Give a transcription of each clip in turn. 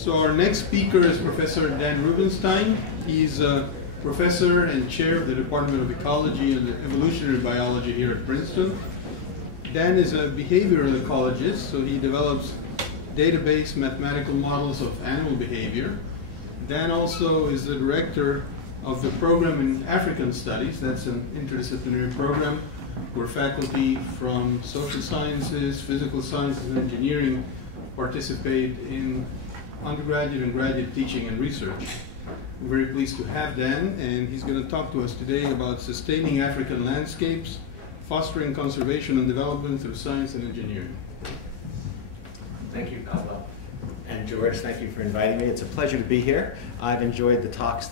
So our next speaker is Professor Dan Rubenstein. He's a professor and chair of the Department of Ecology and Evolutionary Biology here at Princeton. Dan is a behavioral ecologist, so he develops database mathematical models of animal behavior. Dan also is the director of the program in African Studies. That's an interdisciplinary program where faculty from social sciences, physical sciences, and engineering participate in undergraduate and graduate teaching and research. I'm very pleased to have Dan, and he's going to talk to us today about sustaining African landscapes, fostering conservation and development through science and engineering. Thank you, Pablo. And George, thank you for inviting me. It's a pleasure to be here. I've enjoyed the talks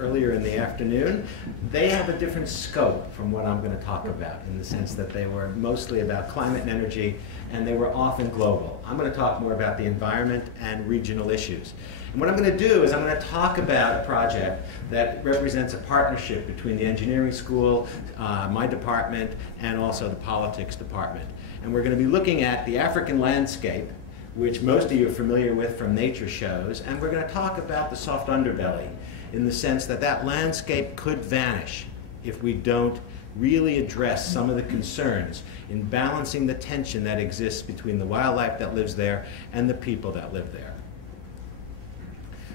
earlier in the afternoon. They have a different scope from what I'm going to talk about, in the sense that they were mostly about climate and energy, and they were often global. I'm going to talk more about the environment and regional issues. And what I'm going to do is I'm going to talk about a project that represents a partnership between the engineering school, my department, and also the politics department. And we're going to be looking at the African landscape, which most of you are familiar with from nature shows, and we're going to talk about the soft underbelly, in the sense that that landscape could vanish if we don't really address some of the concerns in balancing the tension that exists between the wildlife that lives there and the people that live there.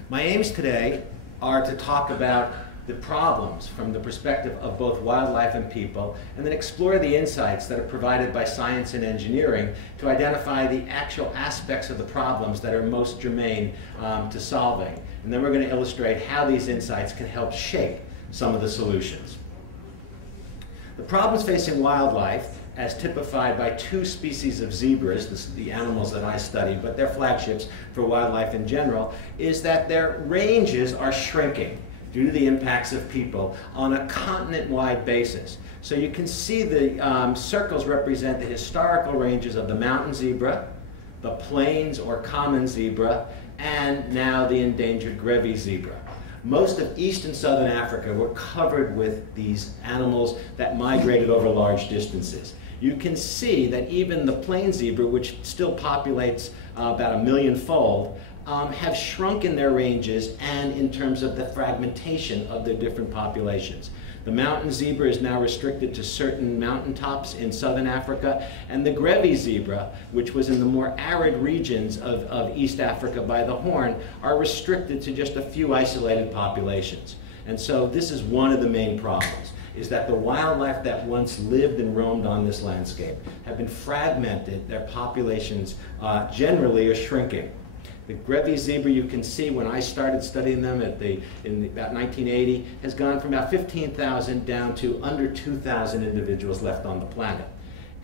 My aims today are to talk about the problems from the perspective of both wildlife and people, and then explore the insights that are provided by science and engineering to identify the actual aspects of the problems that are most germane to solving. And then we're going to illustrate how these insights can help shape some of the solutions. The problems facing wildlife, as typified by two species of zebras, the animals that I study, but they're flagships for wildlife in general, is that their ranges are shrinking due to the impacts of people on a continent-wide basis. So you can see the circles represent the historical ranges of the mountain zebra, the plains or common zebra, and now the endangered Grevy's zebra. Most of East and Southern Africa were covered with these animals that migrated over large distances. You can see that even the plain zebra, which still populates about 1 million-fold, have shrunk in their ranges and in terms of the fragmentation of their different populations. The mountain zebra is now restricted to certain mountaintops in southern Africa, and the Grevy zebra, which was in the more arid regions of East Africa by the Horn, are restricted to just a few isolated populations. And so this is one of the main problems, is that the wildlife that once lived and roamed on this landscape have been fragmented. Their populations generally are shrinking. The Grevy zebra, you can see when I started studying them in about 1980, has gone from about 15,000 down to under 2,000 individuals left on the planet.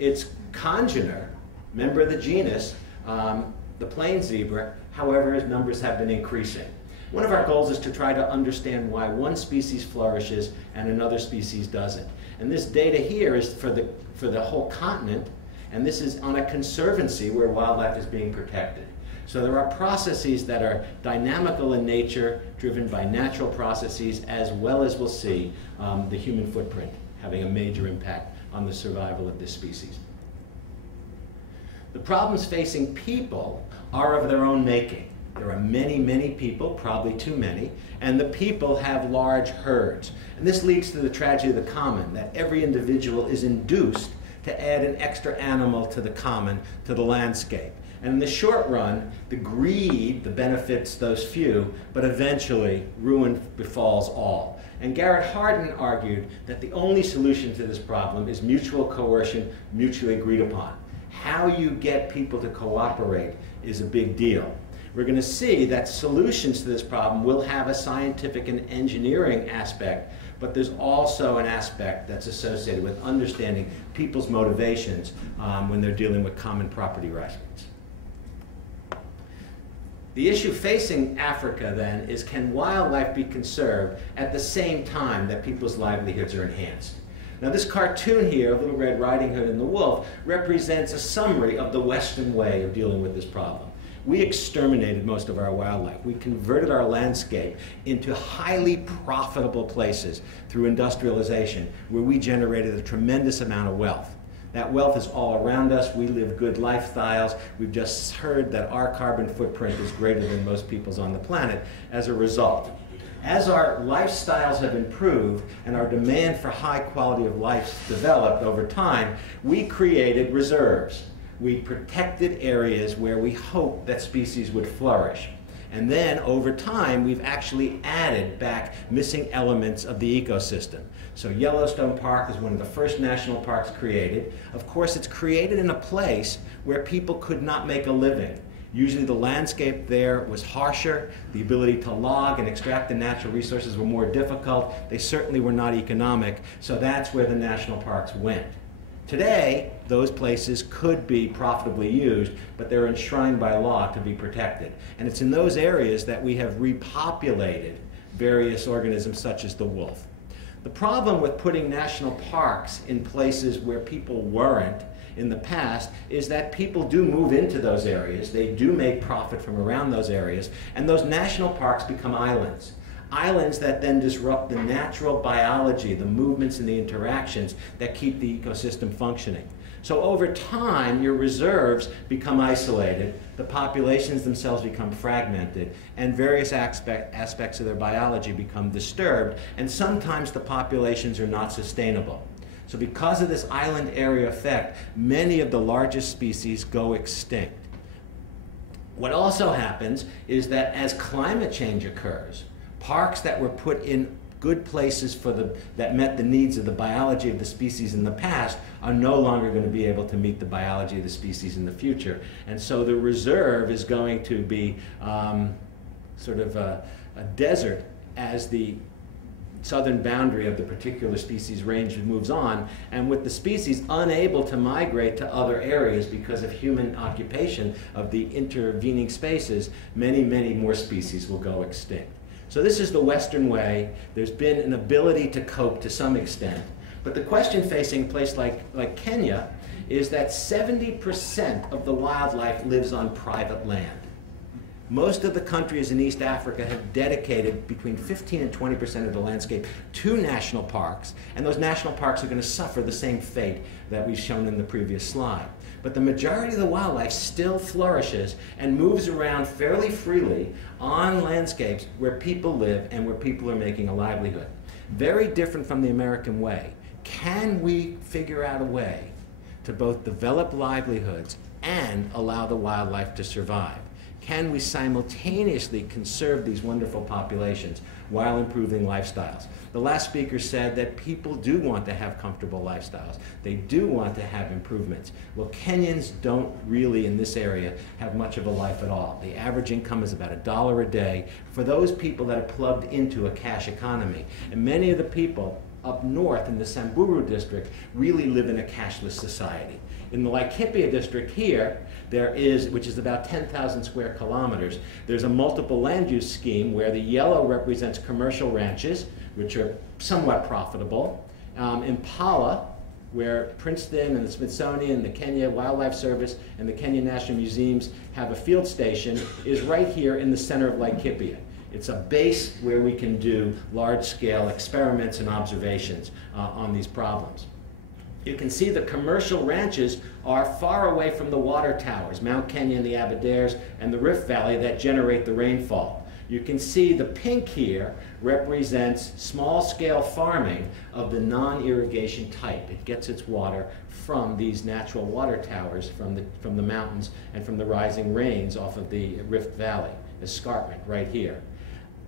Its congener, member of the genus, the plain zebra, however, its numbers have been increasing. One of our goals is to try to understand why one species flourishes and another species doesn't. And this data here is for the whole continent, and this is on a conservancy where wildlife is being protected. So there are processes that are dynamical in nature, driven by natural processes, as well as we'll see the human footprint having a major impact on the survival of this species. The problems facing people are of their own making. There are many, many people, probably too many, and the people have large herds. And this leads to the tragedy of the common, that every individual is induced to add an extra animal to the common, to the landscape. And in the short run, the greed, the benefits those few, but eventually ruin befalls all. And Garrett Hardin argued that the only solution to this problem is mutual coercion, mutually agreed upon. How you get people to cooperate is a big deal. We're going to see that solutions to this problem will have a scientific and engineering aspect, but there's also an aspect that's associated with understanding people's motivations when they're dealing with common property rights. The issue facing Africa, then, is can wildlife be conserved at the same time that people's livelihoods are enhanced? Now, this cartoon here of Little Red Riding Hood and the Wolf represents a summary of the Western way of dealing with this problem. We exterminated most of our wildlife. We converted our landscape into highly profitable places through industrialization, where we generated a tremendous amount of wealth. That wealth is all around us. We live good lifestyles. We've just heard that our carbon footprint is greater than most people's on the planet as a result. As our lifestyles have improved and our demand for high quality of life developed over time, we created reserves. We protected areas where we hoped that species would flourish. And then, over time, we've actually added back missing elements of the ecosystem. So Yellowstone Park is one of the first national parks created. Of course, it's created in a place where people could not make a living. Usually the landscape there was harsher, the ability to log and extract the natural resources were more difficult, they certainly were not economic, so that's where the national parks went. Today, those places could be profitably used, but they're enshrined by law to be protected. And it's in those areas that we have repopulated various organisms such as the wolf. The problem with putting national parks in places where people weren't in the past is that people do move into those areas, they do make profit from around those areas, and those national parks become islands. Islands that then disrupt the natural biology, the movements and the interactions that keep the ecosystem functioning. So over time, your reserves become isolated, the populations themselves become fragmented, and various aspects of their biology become disturbed, and sometimes the populations are not sustainable. So because of this island area effect, many of the largest species go extinct. What also happens is that as climate change occurs, parks that were put in good places that met the needs of the biology of the species in the past are no longer going to be able to meet the biology of the species in the future. And so the reserve is going to be sort of a desert as the southern boundary of the particular species range moves on, and with the species unable to migrate to other areas because of human occupation of the intervening spaces, many, many more species will go extinct. So this is the Western way. There's been an ability to cope to some extent. But the question facing a place like Kenya is that 70% of the wildlife lives on private land. Most of the countries in East Africa have dedicated between 15 and 20% of the landscape to national parks, and those national parks are going to suffer the same fate that we've shown in the previous slide. But the majority of the wildlife still flourishes and moves around fairly freely on landscapes where people live and where people are making a livelihood. Very different from the American way. Can we figure out a way to both develop livelihoods and allow the wildlife to survive? Can we simultaneously conserve these wonderful populations while improving lifestyles? The last speaker said that people do want to have comfortable lifestyles. They do want to have improvements. Well, Kenyans don't really, in this area, have much of a life at all. The average income is about $1 a day for those people that are plugged into a cash economy. And many of the people up north in the Samburu district really live in a cashless society. In the Laikipia district here, there is, which is about 10,000 square kilometers, there's a multiple land use scheme where the yellow represents commercial ranches, which are somewhat profitable. Impala, where Princeton and the Smithsonian, the Kenya Wildlife Service, and the Kenya National Museums have a field station, is right here in the center of Laikipia. It's a base where we can do large-scale experiments and observations on these problems. You can see the commercial ranches are far away from the water towers, Mount Kenya and the Aberdares and the Rift Valley that generate the rainfall. You can see the pink here represents small-scale farming of the non-irrigation type. It gets its water from these natural water towers from the mountains and from the rising rains off of the Rift Valley, escarpment right here.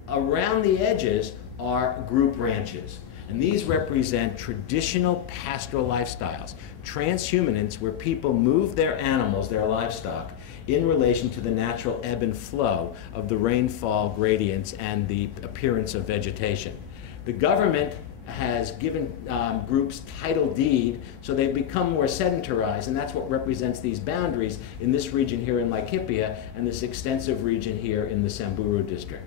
Around the edges are group ranches. And these represent traditional pastoral lifestyles, transhumanists where people move their animals, their livestock, in relation to the natural ebb and flow of the rainfall gradients and the appearance of vegetation. The government has given groups title deed, so they've become more sedentarized, and that's what represents these boundaries in this region here in Laikipia and this extensive region here in the Samburu district.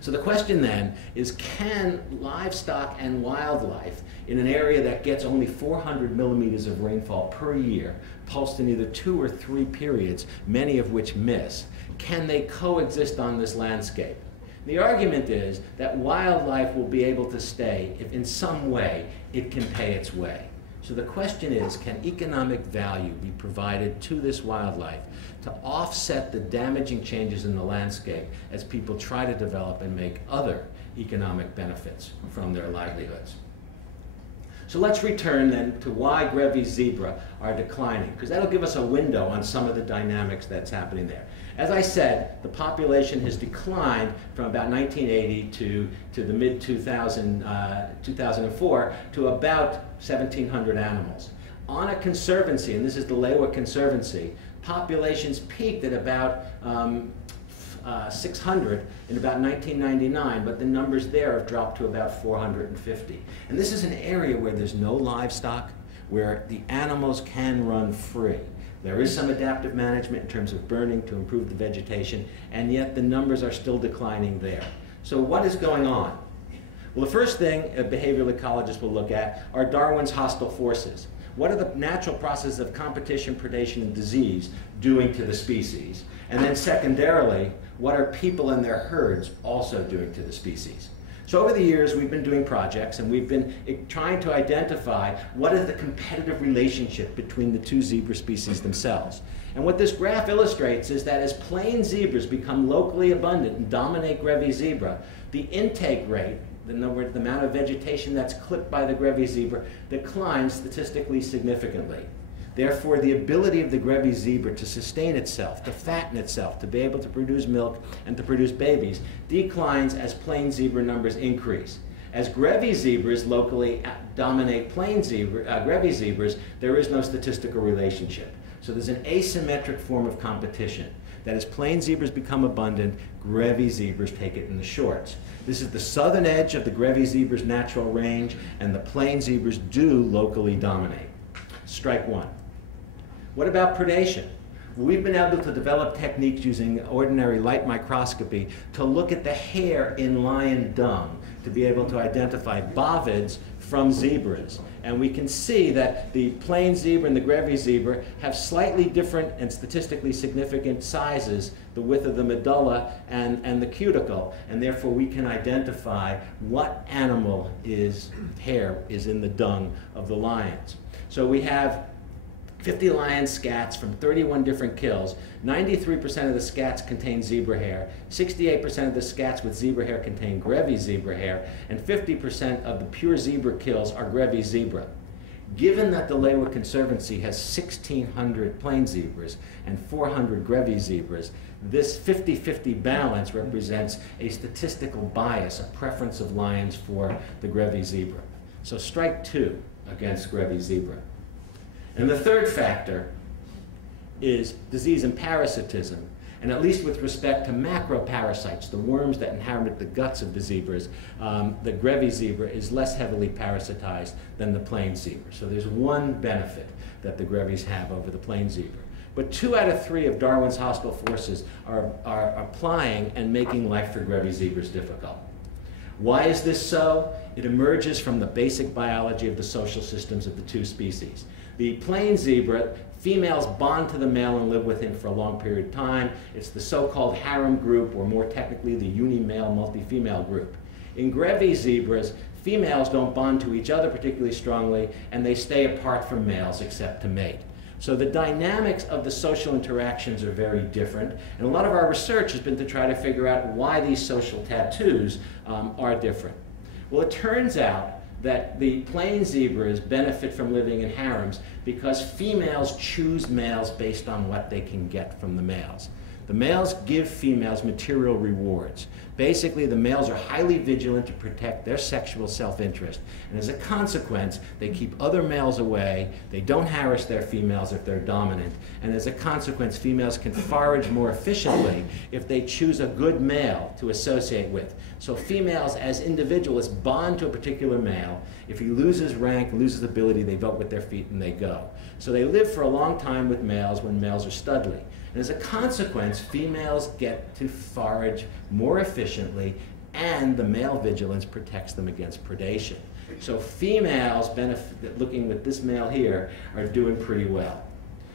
So the question then is, can livestock and wildlife in an area that gets only 400 millimeters of rainfall per year, pulsed in either 2 or 3 periods, many of which miss, can they coexist on this landscape? The argument is that wildlife will be able to stay if in some way it can pay its way. So the question is, can economic value be provided to this wildlife to offset the damaging changes in the landscape as people try to develop and make other economic benefits from their livelihoods? So let's return then to why Grevy's zebra are declining, because that'll give us a window on some of the dynamics that's happening there. As I said, the population has declined from about 1980 to the mid-2004 to about 1,700 animals. On a conservancy, and this is the Lewa Conservancy, populations peaked at about 600 in about 1999, but the numbers there have dropped to about 450. And this is an area where there's no livestock, where the animals can run free. There is some adaptive management in terms of burning to improve the vegetation, and yet the numbers are still declining there. So what is going on? Well, the first thing a behavioral ecologist will look at are Darwin's hostile forces. What are the natural processes of competition, predation, and disease doing to the species? And then secondarily, what are people and their herds also doing to the species? So over the years, we've been doing projects, and we've been trying to identify what is the competitive relationship between the two zebra species themselves. And what this graph illustrates is that as plain zebras become locally abundant and dominate Grevy zebra, the intake rate, the amount of vegetation that's clipped by the Grevy zebra, declines statistically significantly. Therefore, the ability of the Grevy zebra to sustain itself, to fatten itself, to be able to produce milk and to produce babies, declines as plain zebra numbers increase. As Grevy zebras locally dominate Grevy zebras, there is no statistical relationship. So there's an asymmetric form of competition. That as plain zebras become abundant, Grevy zebras take it in the shorts. This is the southern edge of the Grevy zebra's natural range, and the plain zebras do locally dominate. Strike one. What about predation? Well, we've been able to develop techniques using ordinary light microscopy to look at the hair in lion dung to be able to identify bovids from zebras. And we can see that the plain zebra and the Grevy zebra have slightly different and statistically significant sizes, the width of the medulla and the cuticle, and therefore we can identify what animal hair is in the dung of the lions. So we have 50 lion scats from 31 different kills. 93% of the scats contain zebra hair, 68% of the scats with zebra hair contain Grevy zebra hair, and 50% of the pure zebra kills are Grevy zebra. Given that the Lewa Conservancy has 1,600 plain zebras and 400 Grevy zebras, this 50-50 balance represents a statistical bias, a preference of lions for the Grevy zebra. So strike two against Grevy zebra. And the third factor is disease and parasitism. And at least with respect to macroparasites, the worms that inhabit the guts of the zebras, the Grevy zebra is less heavily parasitized than the plain zebra. So there's one benefit that the Grevys have over the plain zebra. But 2 out of 3 of Darwin's hostile forces are applying and making life for Grevy zebras difficult. Why is this so? It emerges from the basic biology of the social systems of the two species. The plain zebra, females bond to the male and live with him for a long period of time. It's the so-called harem group, or more technically, the uni-male, multi-female group. In Grevy zebras, females don't bond to each other particularly strongly, and they stay apart from males except to mate. So the dynamics of the social interactions are very different, and a lot of our research has been to try to figure out why these social tattoos are different. Well, it turns out that the plain zebras benefit from living in harems because females choose males based on what they can get from the males. The males give females material rewards. Basically, the males are highly vigilant to protect their sexual self-interest. And as a consequence, they keep other males away. They don't harass their females if they're dominant. And as a consequence, females can forage more efficiently if they choose a good male to associate with. So females, as individuals, bond to a particular male. If he loses rank, loses ability, they vote with their feet and they go. So they live for a long time with males when males are studly. And as a consequence, females get to forage more efficiently, and the male vigilance protects them against predation. So females, looking with this male here, are doing pretty well.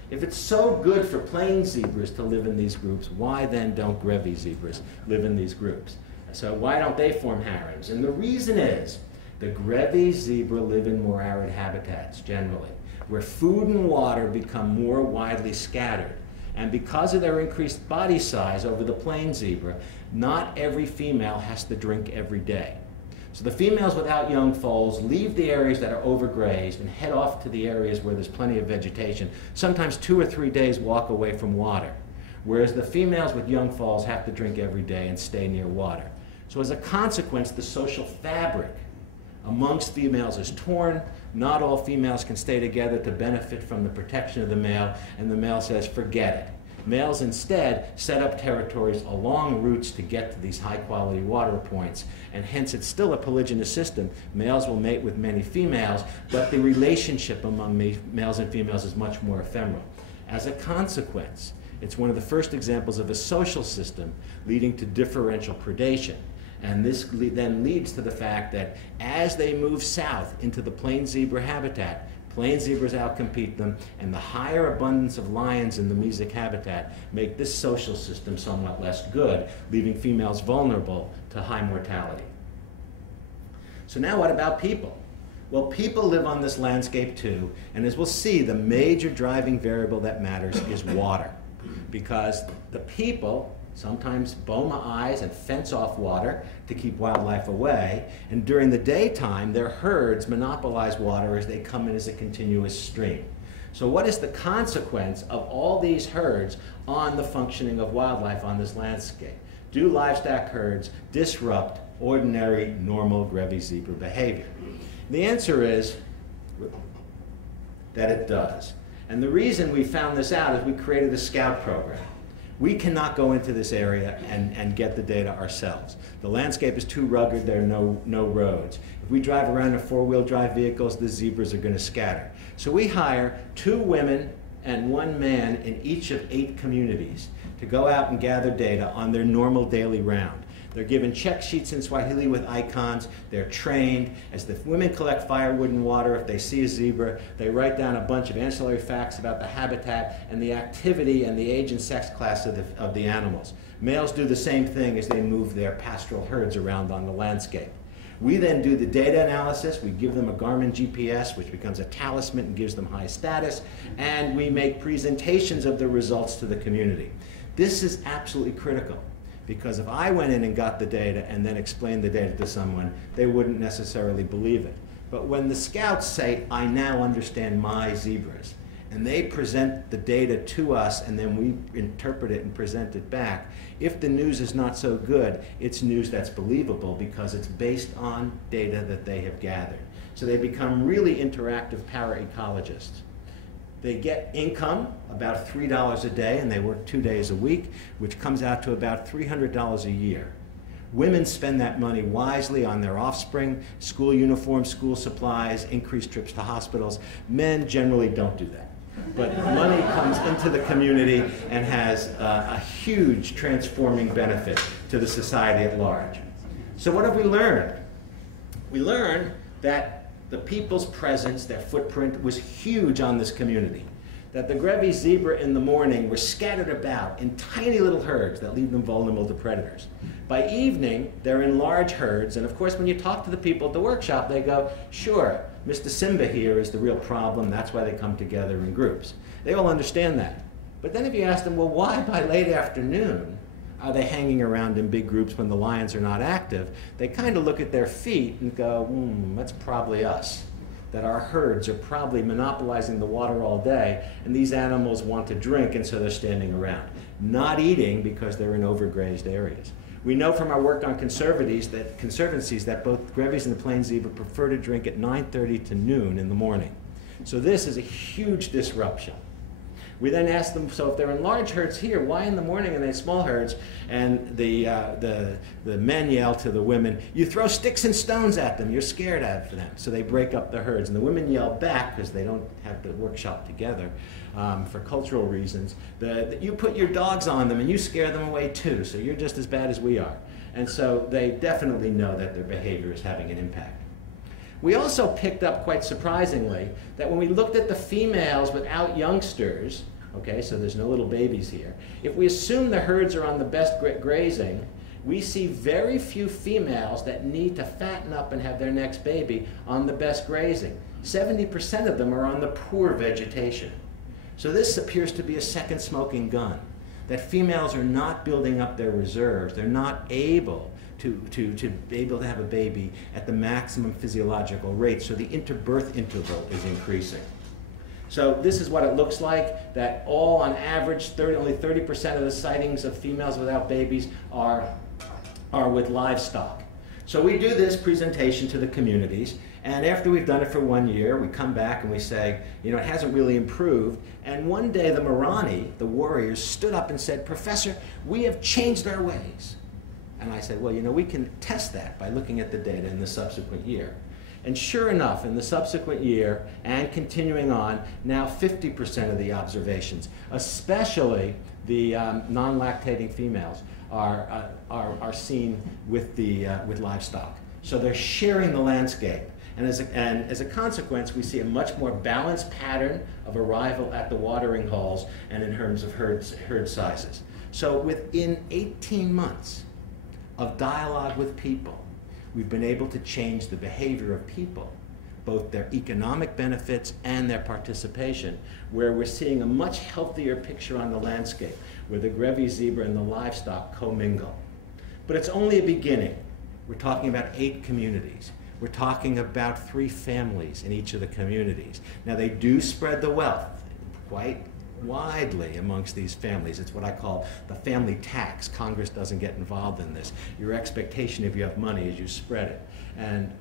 If it's so good for plain zebras to live in these groups, why then don't Grevy zebras live in these groups? So why don't they form harems? And the reason is The Grevy's zebra live in more arid habitats, generally, where food and water become more widely scattered. And because of their increased body size over the plain zebra, not every female has to drink every day. So the females without young foals leave the areas that are overgrazed and head off to the areas where there's plenty of vegetation, sometimes 2 or 3 days walk away from water. Whereas the females with young foals have to drink every day and stay near water. So as a consequence, the social fabric amongst females is torn. Not all females can stay together to benefit from the protection of the male, and the male says, forget it. Males instead set up territories along routes to get to these high-quality water points, and hence it's still a polygynous system. Males will mate with many females, but the relationship among males and females is much more ephemeral. As a consequence, it's one of the first examples of a social system leading to differential predation. And this then leads to the fact that as they move south into the plain zebra habitat, plain zebras outcompete them, and the higher abundance of lions in the mesic habitat make this social system somewhat less good, leaving females vulnerable to high mortality. So now what about people? Well, people live on this landscape too, and as we'll see, the major driving variable that matters is water. Because the people sometimes boma eyes and fence off water to keep wildlife away, and during the daytime, their herds monopolize water as they come in as a continuous stream. So what is the consequence of all these herds on the functioning of wildlife on this landscape? Do livestock herds disrupt ordinary, normal Grevy's zebra behavior? The answer is that it does. And the reason we found this out is we created a scout program. We cannot go into this area and get the data ourselves. The landscape is too rugged, there are no roads. If we drive around in four-wheel drive vehicles, the zebras are going to scatter. So we hire 2 women and 1 man in each of 8 communities to go out and gather data on their normal daily round. They're given check sheets in Swahili with icons. They're trained. As the women collect firewood and water, if they see a zebra, they write down a bunch of ancillary facts about the habitat and the activity and the age and sex class of the animals. Males do the same thing as they move their pastoral herds around on the landscape. We then do the data analysis. We give them a Garmin GPS, which becomes a talisman and gives them high status, and we make presentations of the results to the community. This is absolutely critical, because if I went in and got the data and then explained the data to someone, they wouldn't necessarily believe it. But when the scouts say, I now understand my zebras, and they present the data to us and then we interpret it and present it back, if the news is not so good, it's news that's believable because it's based on data that they have gathered. So they become really interactive para-ecologists. They get income, about $3 a day, and they work 2 days a week, which comes out to about $300 a year. Women spend that money wisely on their offspring, school uniforms, school supplies, increased trips to hospitals. Men generally don't do that. But money comes into the community and has a huge transforming benefit to the society at large. So what have we learned? We learned that the people's presence, their footprint, was huge on this community. That the Grevy's zebra in the morning were scattered about in tiny little herds that leave them vulnerable to predators. By evening, they're in large herds, and of course when you talk to the people at the workshop, they go, sure, Mr. Simba here is the real problem, that's why they come together in groups. They all understand that. But then if you ask them, well, why by late afternoon are they hanging around in big groups when the lions are not active? They kind of look at their feet and go, that's probably us. That our herds are probably monopolizing the water all day, and these animals want to drink, and so they're standing around. Not eating because they're in overgrazed areas. We know from our work on conservancies that both Grevy's and the plain zebra prefer to drink at 9:30 to noon in the morning. So this is a huge disruption. We then ask them, so if they're in large herds here, why in the morning are they small herds? And the men yell to the women, you throw sticks and stones at them, you're scared of them. So they break up the herds. And the women yell back, because they don't have the workshop together for cultural reasons, that you put your dogs on them and you scare them away too, so you're just as bad as we are. And so they definitely know that their behavior is having an impact. We also picked up, quite surprisingly, that when we looked at the females without youngsters, okay, so there's no little babies here, if we assume the herds are on the best grazing, we see very few females that need to fatten up and have their next baby on the best grazing. 70% of them are on the poor vegetation. So this appears to be a second smoking gun, that females are not building up their reserves. They're not able to be able to have a baby at the maximum physiological rate, so the interbirth interval is increasing. So this is what it looks like, that all on average, only 30% of the sightings of females without babies are with livestock. So we do this presentation to the communities, and after we've done it for 1 year, we come back and we say, you know, it hasn't really improved. And one day the Marani, the warriors, stood up and said, "Professor, we have changed our ways." And I said, well, you know, we can test that by looking at the data in the subsequent year. And sure enough, in the subsequent year and continuing on, now 50% of the observations, especially the non-lactating females, are seen with livestock. So they're sharing the landscape. And as a consequence, we see a much more balanced pattern of arrival at the watering holes and in terms of herd sizes. So within 18 months of dialogue with people, we've been able to change the behavior of people, both their economic benefits and their participation, where we're seeing a much healthier picture on the landscape, where the Grevy's zebra and the livestock commingle. But it's only a beginning. We're talking about 8 communities. We're talking about 3 families in each of the communities. Now, they do spread the wealth quite widely amongst these families. It's what I call the family tax. Congress doesn't get involved in this. Your expectation if you have money is you spread it. And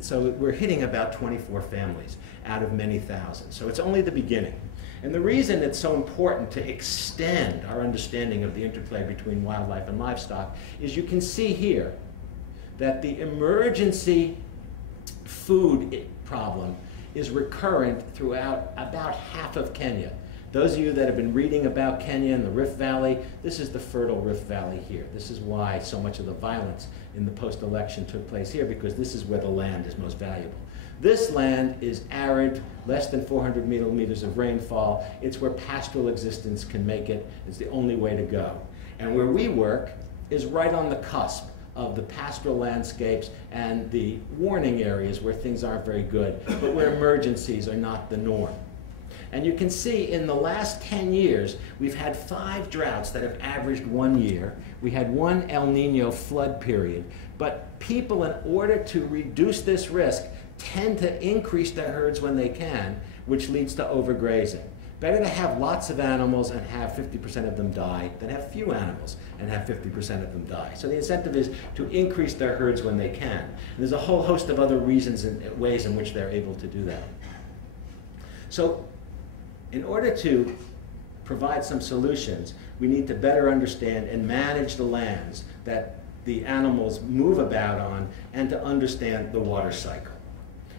so we're hitting about 24 families out of many thousands. So it's only the beginning. And the reason it's so important to extend our understanding of the interplay between wildlife and livestock is you can see here that the emergency food problem is recurrent throughout about half of Kenya. Those of you that have been reading about Kenya and the Rift Valley, this is the fertile Rift Valley here. This is why so much of the violence in the post-election took place here, because this is where the land is most valuable. This land is arid, less than 400 millimeters of rainfall. It's where pastoral existence can make it. It's the only way to go. And where we work is right on the cusp of the pastoral landscapes and the warning areas where things aren't very good, but where emergencies are not the norm. And you can see in the last 10 years, we've had 5 droughts that have averaged 1 year. We had 1 El Nino flood period. But people, in order to reduce this risk, tend to increase their herds when they can, which leads to overgrazing. Better to have lots of animals and have 50% of them die than have few animals and have 50% of them die. So the incentive is to increase their herds when they can. And there's a whole host of other reasons and ways in which they're able to do that. So in order to provide some solutions, we need to better understand and manage the lands that the animals move about on and to understand the water cycle.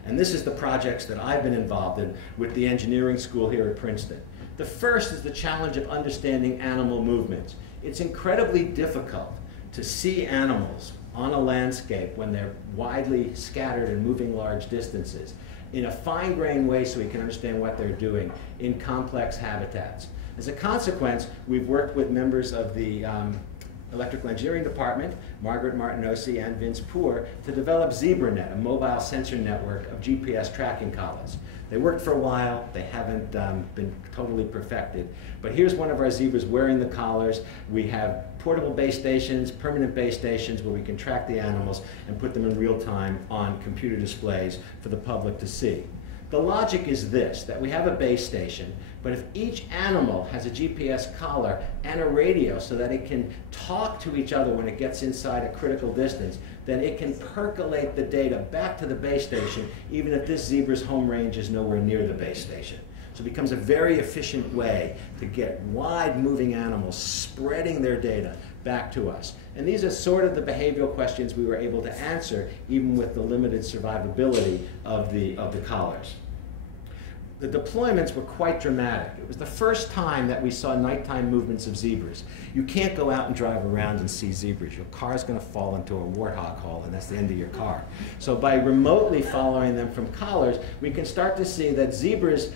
And this is the projects that I've been involved in with the engineering school here at Princeton. The first is the challenge of understanding animal movements. It's incredibly difficult to see animals on a landscape when they're widely scattered and moving large distances in a fine-grained way so we can understand what they're doing in complex habitats. As a consequence, we've worked with members of the Electrical Engineering Department, Margaret Martinosi and Vince Poor, to develop ZebraNet, a mobile sensor network of GPS tracking collars. They worked for a while. They haven't been totally perfected. But here's one of our zebras wearing the collars. We have portable base stations, permanent base stations where we can track the animals and put them in real time on computer displays for the public to see. The logic is this, that we have a base station, but if each animal has a GPS collar and a radio so that it can talk to each other when it gets inside a critical distance, then it can percolate the data back to the base station, even if this zebra's home range is nowhere near the base station. So it becomes a very efficient way to get wide-moving animals spreading their data back to us. And these are sort of the behavioral questions we were able to answer, even with the limited survivability of the collars. The deployments were quite dramatic. It was the first time that we saw nighttime movements of zebras. You can't go out and drive around and see zebras. Your car's going to fall into a warthog hole, and that's the end of your car. So by remotely following them from collars, we can start to see that zebras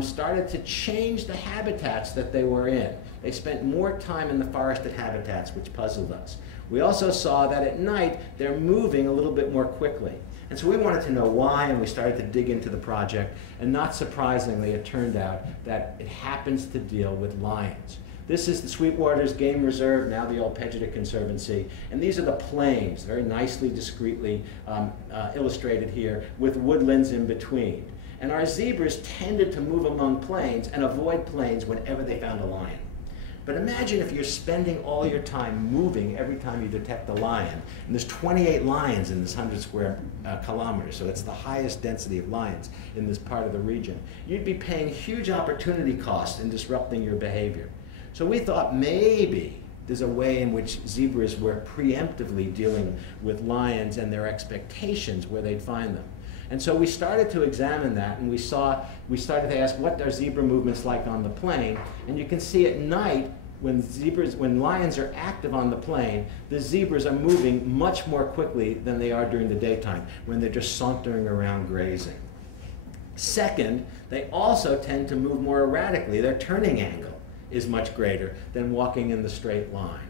started to change the habitats that they were in. They spent more time in the forested habitats, which puzzled us. We also saw that at night they're moving a little bit more quickly. And so we wanted to know why, and we started to dig into the project, and not surprisingly, it turned out that it happens to deal with lions. This is the Sweetwaters Game Reserve, now the Old Pejeta Conservancy, and these are the plains, very nicely, discreetly illustrated here, with woodlands in between. And our zebras tended to move among plains and avoid plains whenever they found a lion. But imagine if you're spending all your time moving every time you detect a lion, and there's 28 lions in this 100 square kilometers, so that's the highest density of lions in this part of the region. You'd be paying huge opportunity costs in disrupting your behavior. So we thought maybe there's a way in which zebras were preemptively dealing with lions and their expectations where they'd find them. And so we started to examine that, and we started to ask, what are zebra movements like on the plain? And you can see at night, when lions are active on the plain, the zebras are moving much more quickly than they are during the daytime, when they're just sauntering around grazing. Second, they also tend to move more erratically. Their turning angle is much greater than walking in the straight line.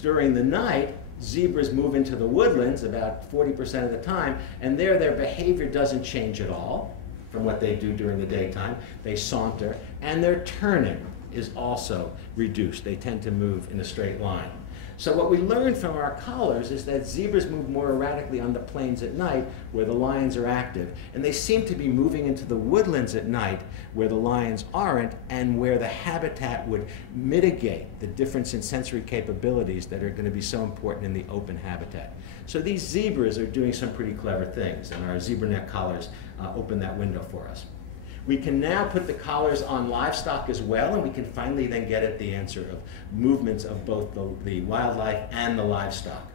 During the night, zebras move into the woodlands about 40% of the time, and there their behavior doesn't change at all from what they do during the daytime. They saunter, and their turning is also reduced. They tend to move in a straight line. So what we learned from our collars is that zebras move more erratically on the plains at night where the lions are active, and they seem to be moving into the woodlands at night where the lions aren't, and where the habitat would mitigate the difference in sensory capabilities that are going to be so important in the open habitat. So these zebras are doing some pretty clever things, and our zebra neck collars open that window for us. We can now put the collars on livestock as well, and we can finally then get at the answer of movements of both the wildlife and the livestock.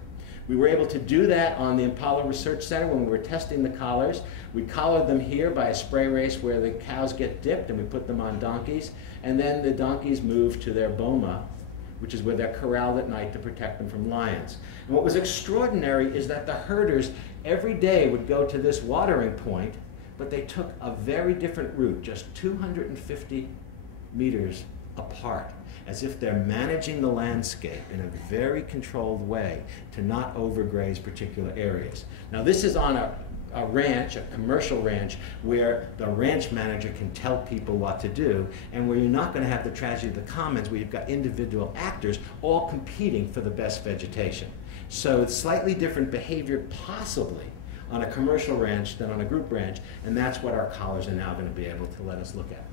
We were able to do that on the Impala Research Center when we were testing the collars. We collared them here by a spray race where the cows get dipped, and we put them on donkeys, and then the donkeys move to their boma, which is where they're corralled at night to protect them from lions. And what was extraordinary is that the herders every day would go to this watering point, but they took a very different route, just 250 meters apart, as if they're managing the landscape in a very controlled way to not overgraze particular areas. Now this is on a ranch, a commercial ranch, where the ranch manager can tell people what to do, and where you're not going to have the tragedy of the commons where you've got individual actors all competing for the best vegetation. So it's slightly different behavior possibly on a commercial ranch than on a group ranch, and that's what our collars are now going to be able to let us look at.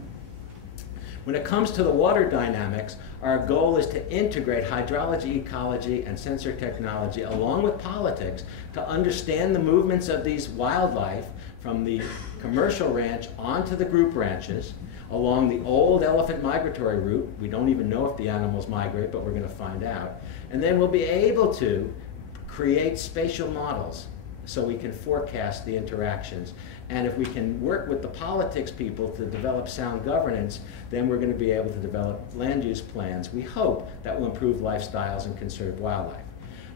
When it comes to the water dynamics, our goal is to integrate hydrology, ecology, and sensor technology along with politics to understand the movements of these wildlife from the commercial ranch onto the group ranches, along the old elephant migratory route. We don't even know if the animals migrate, but we're going to find out. And then we'll be able to create spatial models so we can forecast the interactions. And if we can work with the politics people to develop sound governance, then we're going to be able to develop land use plans, we hope, that will improve lifestyles and conserve wildlife.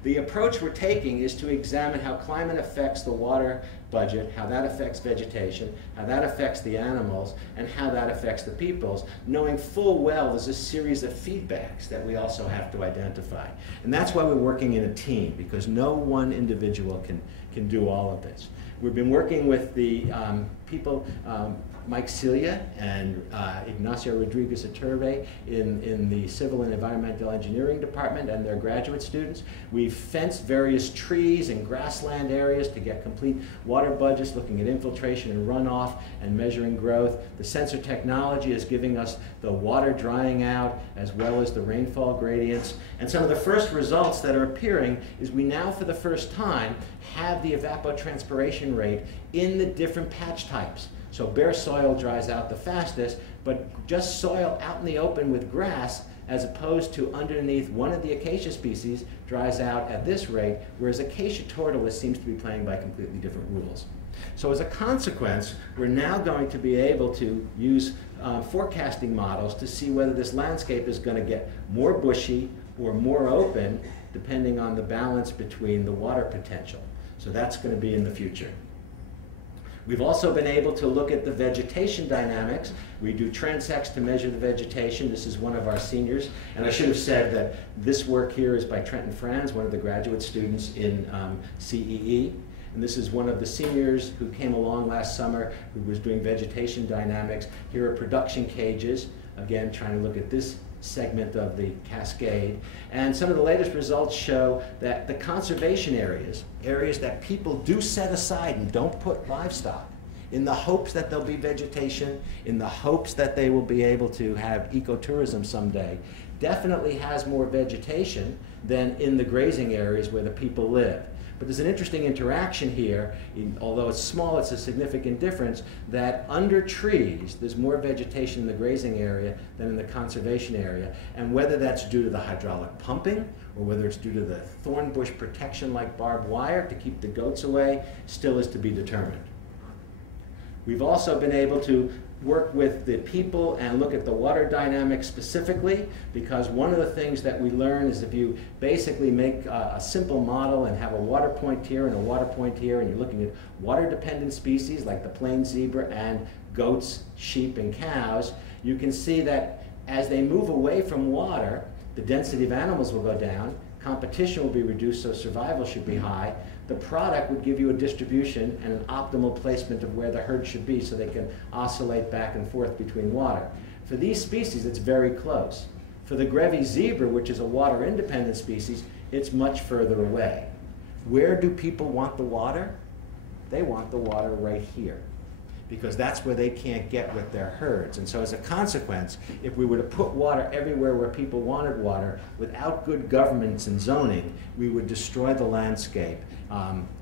The approach we're taking is to examine how climate affects the water budget, how that affects vegetation, how that affects the animals, and how that affects the peoples, knowing full well there's a series of feedbacks that we also have to identify. And that's why we're working in a team, because no one individual can do all of this. We've been working with the people, Mike Celia and Ignacio Rodriguez Iturbe in the Civil and Environmental Engineering Department and their graduate students. We've fenced various trees and grassland areas to get complete water budgets, looking at infiltration and runoff and measuring growth. The sensor technology is giving us the water drying out as well as the rainfall gradients. And some of the first results that are appearing is we now, for the first time, have the evapotranspiration rate in the different patch types. So bare soil dries out the fastest, but just soil out in the open with grass, as opposed to underneath one of the acacia species, dries out at this rate, whereas acacia tortoise seems to be playing by completely different rules. So as a consequence, we're now going to be able to use forecasting models to see whether this landscape is going to get more bushy or more open, depending on the balance between the water potential. So that's going to be in the future. We've also been able to look at the vegetation dynamics. We do transects to measure the vegetation. This is one of our seniors. And I should have said that this work here is by Trenton Franz, one of the graduate students in CEE. And this is one of the seniors who came along last summer who was doing vegetation dynamics. Here are production cages, again, trying to look at this segment of the cascade. And some of the latest results show that the conservation areas, areas that people do set aside and don't put livestock, in the hopes that there'll be vegetation, in the hopes that they will be able to have ecotourism someday, definitely has more vegetation than in the grazing areas where the people live. But there's an interesting interaction here, although it's small, it's a significant difference, that under trees, there's more vegetation in the grazing area than in the conservation area. And whether that's due to the hydraulic pumping, or whether it's due to the thorn bush protection like barbed wire to keep the goats away, still is to be determined. We've also been able to work with the people and look at the water dynamics specifically, because one of the things that we learn is if you basically make a simple model and have a water point here and a water point here, and you're looking at water-dependent species like the plain zebra and goats, sheep, and cows, you can see that as they move away from water, the density of animals will go down, competition will be reduced, so survival should be high. The product would give you a distribution and an optimal placement of where the herd should be so they can oscillate back and forth between water. For these species, it's very close. For the Grevy zebra, which is a water-independent species, it's much further away. Where do people want the water? They want the water right here, because that's where they can't get with their herds. And so as a consequence, if we were to put water everywhere where people wanted water, without good governance and zoning, we would destroy the landscape.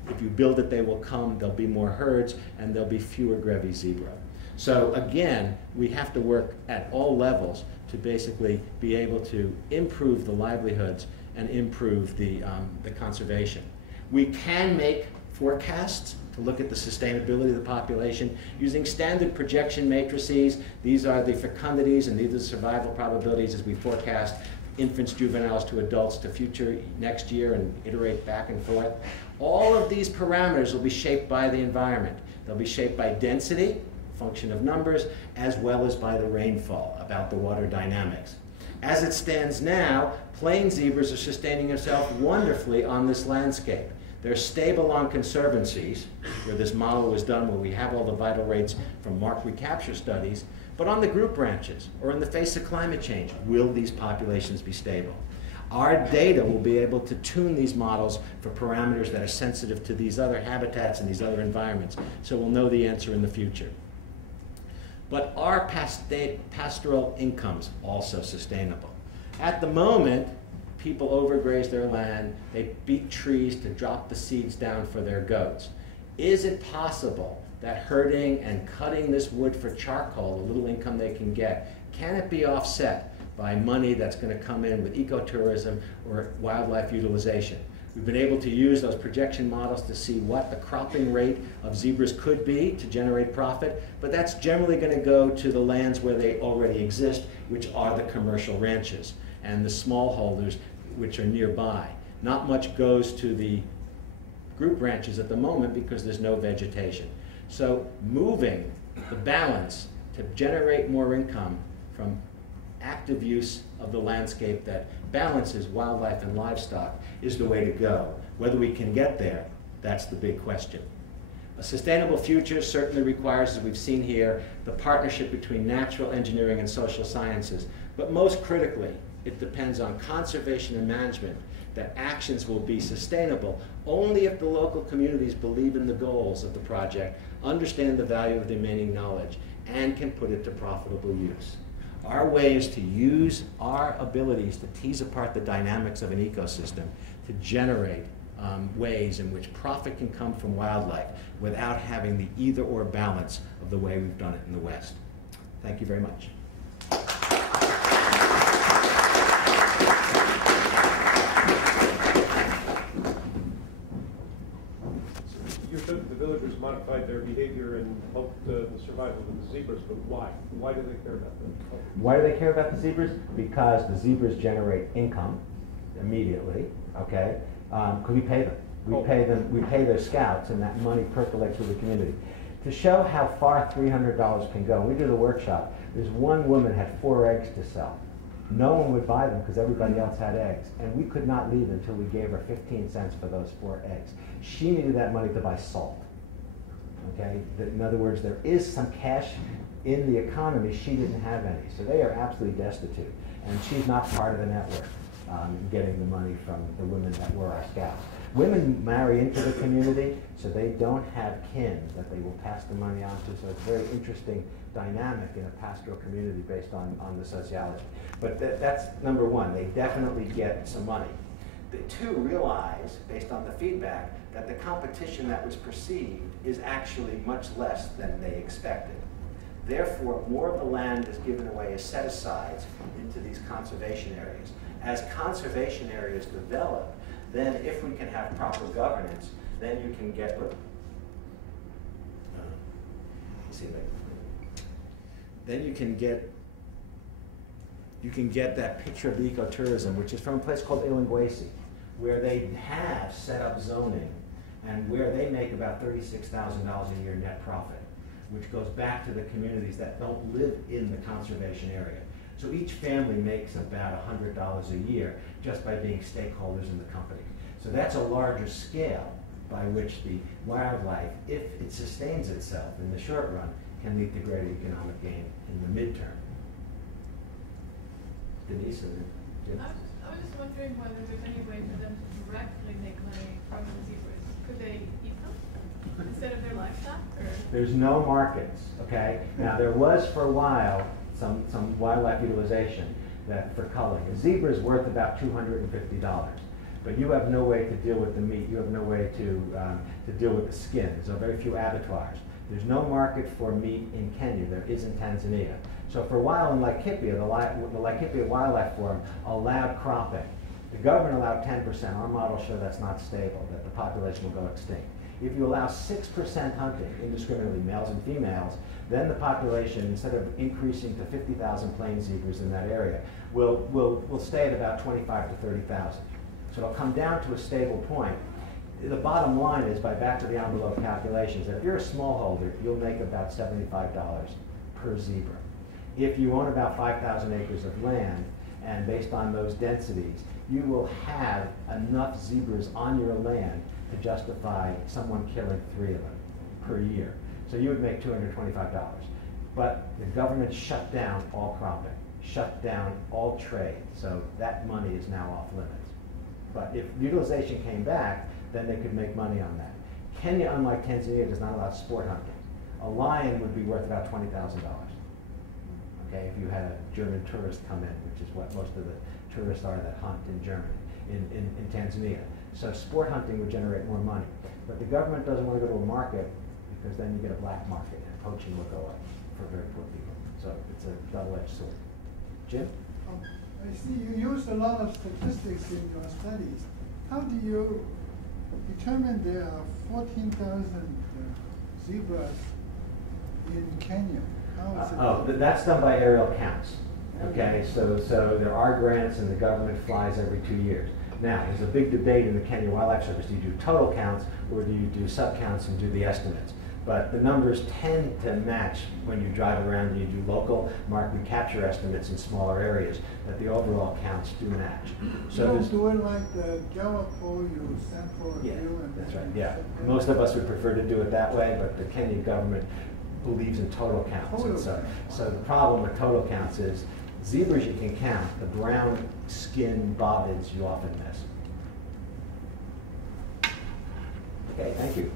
If you build it, they will come, there'll be more herds, and there'll be fewer Grevy zebra. So again, we have to work at all levels to basically be able to improve the livelihoods and improve the conservation. We can make forecasts to look at the sustainability of the population using standard projection matrices. These are the fecundities and these are the survival probabilities as we forecast infants, juveniles to adults to future next year and iterate back and forth. All of these parameters will be shaped by the environment. They'll be shaped by density, function of numbers, as well as by the rainfall, about the water dynamics. As it stands now, plain zebras are sustaining themselves wonderfully on this landscape. They're stable on conservancies, where this model was done, where we have all the vital rates from mark recapture studies, but on the group ranches, or in the face of climate change, will these populations be stable? Our data will be able to tune these models for parameters that are sensitive to these other habitats and these other environments, so we'll know the answer in the future. But are pastoral incomes also sustainable? At the moment, people overgraze their land, they beat trees to drop the seeds down for their goats. Is it possible that herding and cutting this wood for charcoal, the little income they can get, can it be offset by money that's going to come in with ecotourism or wildlife utilization? We've been able to use those projection models to see what the cropping rate of zebras could be to generate profit, but that's generally going to go to the lands where they already exist, which are the commercial ranches, and the smallholders which are nearby. Not much goes to the group ranches at the moment because there's no vegetation. So moving the balance to generate more income from active use of the landscape that balances wildlife and livestock is the way to go. Whether we can get there, that's the big question. A sustainable future certainly requires, as we've seen here, the partnership between natural engineering and social sciences. But most critically, it depends on conservation and management that actions will be sustainable only if the local communities believe in the goals of the project, understand the value of the remaining knowledge, and can put it to profitable use. Our way is to use our abilities to tease apart the dynamics of an ecosystem to generate ways in which profit can come from wildlife without having the either-or balance of the way we've done it in the West. Thank you very much. You said the villagers modified their behavior and helped the survival of the zebras, but why? Why do they care about them? Why do they care about the zebras? Because the zebras generate income immediately, okay? Because we pay them. We pay their scouts, and that money percolates through the community. To show how far $300 can go, we did a workshop. There's one woman had 4 eggs to sell. No one would buy them because everybody else had eggs. And we could not leave until we gave her 15 cents for those 4 eggs. She needed that money to buy salt. Okay? In other words, there is some cash in the economy. She didn't have any. So they are absolutely destitute. And she's not part of the network getting the money from the women that were our scouts. Women marry into the community, so they don't have kin that they will pass the money on to. So it's a very interesting dynamic in a pastoral community based on the sociology. But that's number one. They definitely get some money. The two realize, based on the feedback, that the competition that was perceived is actually much less than they expected. Therefore, more of the land is given away as set-asides into these conservation areas. As conservation areas develop, then if we can have proper governance, then you can get, then you can get that picture of the ecotourism, which is from a place called Ilingwesi, where they have set up zoning and where they make about $36,000 a year net profit, which goes back to the communities that don't live in the conservation area. So each family makes about $100 a year just by being stakeholders in the company. So that's a larger scale by which the wildlife, if it sustains itself in the short run, can lead to greater economic gain in the midterm. Denise? I was just wondering whether there's any way for them to directly make money from the zebras. Could they eat them instead of their livestock? Or? There's no markets, okay? Now there was for a while some wildlife utilization that for culling. A zebra is worth about $250, but you have no way to deal with the meat. You have no way to deal with the skin. There's very few abattoirs. There's no market for meat in Kenya. There is in Tanzania. So for a while in Laikipia, the Laikipia Wildlife Forum allowed cropping. The government allowed 10%. Our models show that's not stable, that the population will go extinct. If you allow 6% hunting, indiscriminately, males and females, then the population, instead of increasing to 50,000 plain zebras in that area, will stay at about 25 to 30,000. So it'll come down to a stable point. The bottom line is, by back to the envelope calculations, that if you're a smallholder, you'll make about $75 per zebra. If you own about 5,000 acres of land, and based on those densities, you will have enough zebras on your land to justify someone killing 3 of them per year. So you would make $225. But the government shut down all cropping, shut down all trade, so that money is now off limits. But if utilization came back, then they could make money on that. Kenya, unlike Tanzania, does not allow sport hunting. A lion would be worth about $20,000. Okay, if you had a German tourist come in, which is what most of the tourists are that hunt in Germany, in Tanzania. So sport hunting would generate more money. But the government doesn't want to go to a market because then you get a black market and poaching will go up for very poor people. So it's a double-edged sword. Jim? I see you use a lot of statistics in your studies. How do you determine there are 14,000 zebras in Kenya? How is it? That's done by aerial counts. Okay, so there are grants and the government flies every 2 years. Now, there's a big debate in the Kenya Wildlife Service. Do you do total counts or do you do sub-counts and do the estimates? But the numbers tend to match when you drive around and you do local market recapture estimates in smaller areas, that the overall counts do match. So you don't do it like the Gallup poll, you sample a few and that's right, yeah. Most of us would prefer to do it that way, but the Kenyan government believes in total counts. So the problem with total counts is zebras you can count, the brown skin bovids you often miss. Okay, thank you.